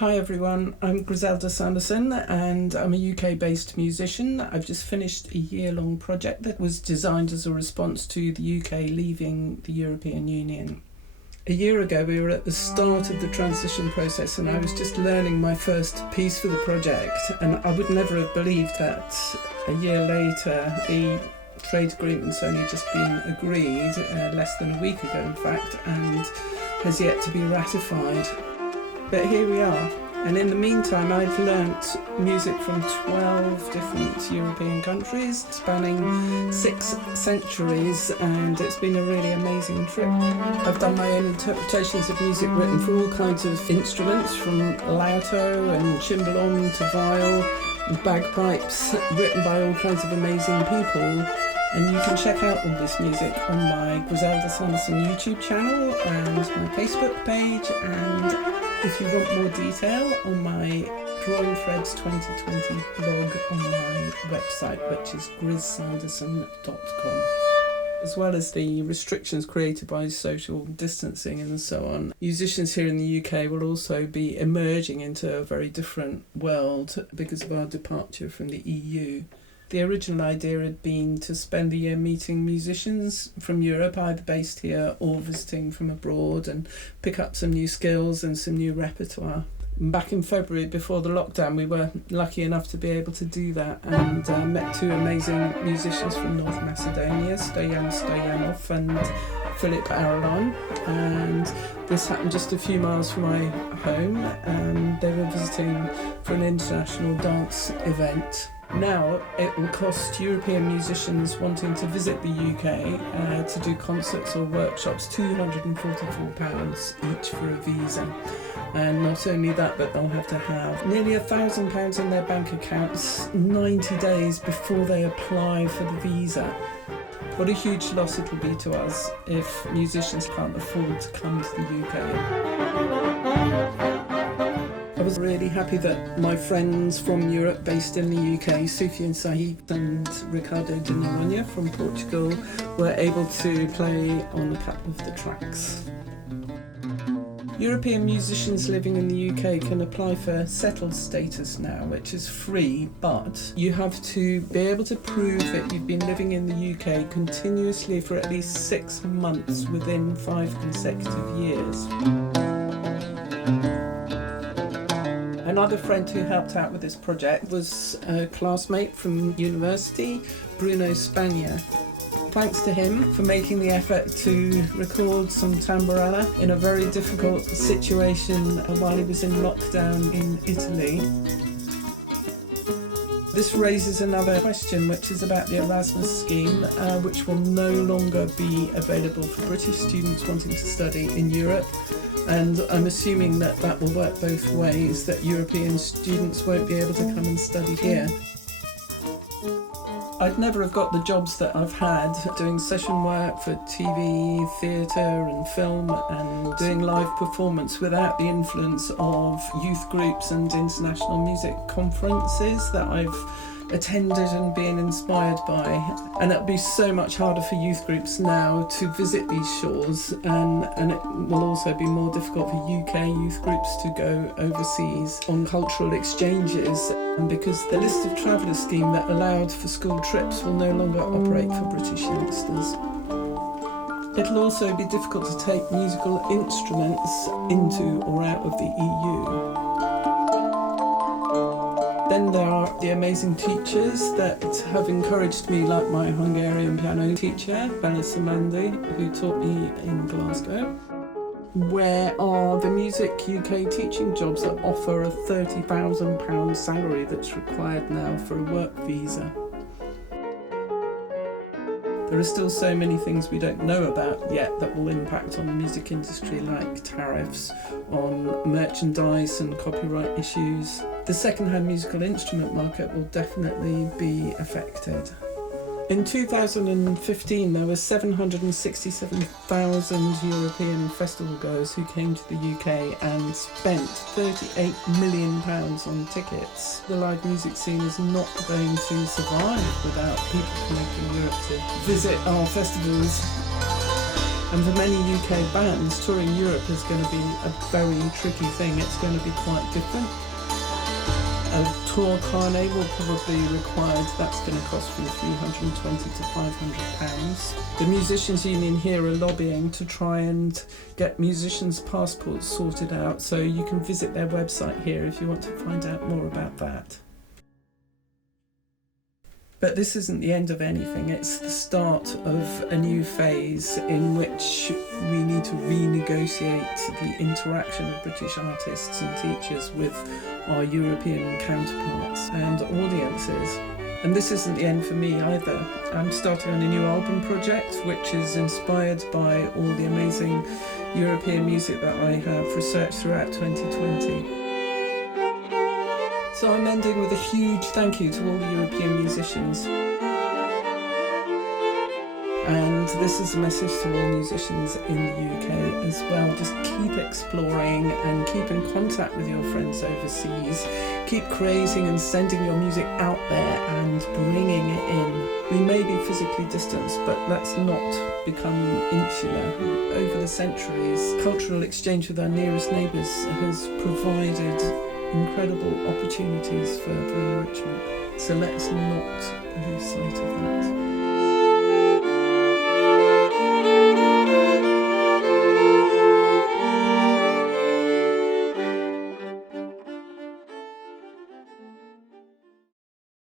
Hi everyone, I'm Griselda Sanderson and I'm a UK-based musician. I've just finished a year-long project that was designed as a response to the UK leaving the European Union. A year ago we were at the start of the transition process and I was just learning my first piece for the project, and I would never have believed that a year later the trade agreement's only just been agreed, less than a week ago in fact, and has yet to be ratified. But here we are, and in the meantime I've learnt music from 12 different European countries spanning 6 centuries, and it's been a really amazing trip. I've done my own interpretations of music written for all kinds of instruments, from lato and cimbalom to viol and bagpipes, written by all kinds of amazing people. And you can check out all this music on my Griselda Sanderson YouTube channel and my Facebook page, and if you want more detail, on my Drawing Threads 2020 blog on my website, which is grizsanderson.com. As well as the restrictions created by social distancing and so on, musicians here in the UK will also be emerging into a very different world because of our departure from the EU. The original idea had been to spend the year meeting musicians from Europe, either based here or visiting from abroad, and pick up some new skills and some new repertoire. Back in February, before the lockdown, we were lucky enough to be able to do that, and met 2 amazing musicians from North Macedonia, Stoyan Stoyanov and Philip Aralon, and this happened just a few miles from my home. They were visiting for an international dance event. Now it will cost European musicians wanting to visit the UK to do concerts or workshops £244 each for a visa. And not only that, but they'll have to have nearly £1,000 in their bank accounts 90 days before they apply for the visa. What a huge loss it will be to us if musicians can't afford to come to the UK. I was really happy that my friends from Europe based in the UK, Soufiane Sahib and Ricardo de Noronha from Portugal, were able to play on a couple of the tracks. European musicians living in the UK can apply for settled status now, which is free, but you have to be able to prove that you've been living in the UK continuously for at least 6 months within 5 consecutive years. Another friend who helped out with this project was a classmate from university, Bruno Spagna. Thanks to him for making the effort to record some tamburella in a very difficult situation while he was in lockdown in Italy. This raises another question, which is about the Erasmus scheme, which will no longer be available for British students wanting to study in Europe. And I'm assuming that that will work both ways, that European students won't be able to come and study here. I'd never have got the jobs that I've had doing session work for TV, theatre and film, and doing live performance without the influence of youth groups and international music conferences that I've attended and been inspired by. And it'll be so much harder for youth groups now to visit these shores, and it will also be more difficult for UK youth groups to go overseas on cultural exchanges, because the list of travellers scheme that allowed for school trips will no longer operate for British youngsters. It'll also be difficult to take musical instruments into or out of the EU. Then there are the amazing teachers that have encouraged me, like my Hungarian piano teacher, Bella Samandi, who taught me in Glasgow. Where are the Music UK teaching jobs that offer a £30,000 salary that's required now for a work visa? There are still so many things we don't know about yet that will impact on the music industry, like tariffs on merchandise and copyright issues. The second-hand musical instrument market will definitely be affected. In 2015, there were 767,000 European festival goers who came to the UK and spent £38 million on tickets. The live music scene is not going to survive without people coming from Europe to visit our festivals. And for many UK bands, touring Europe is going to be a very tricky thing. It's going to be quite different. A tour carnet will probably be required. That's going to cost from £320 to £500. The Musicians Union here are lobbying to try and get musicians' passports sorted out, so you can visit their website here if you want to find out more about that. But this isn't the end of anything. It's the start of a new phase in which we need to renegotiate the interaction of British artists and teachers with our European counterparts and audiences. And this isn't the end for me either. I'm starting on a new album project which is inspired by all the amazing European music that I have researched throughout 2020. So I'm ending with a huge thank you to all the European musicians. And this is a message to all musicians in the UK as well. Just keep exploring and keep in contact with your friends overseas. Keep creating and sending your music out there and bringing it in. We may be physically distanced, but let's not become insular. Over the centuries, cultural exchange with our nearest neighbours has provided incredible opportunities for enrichment. So let's not lose sight of that.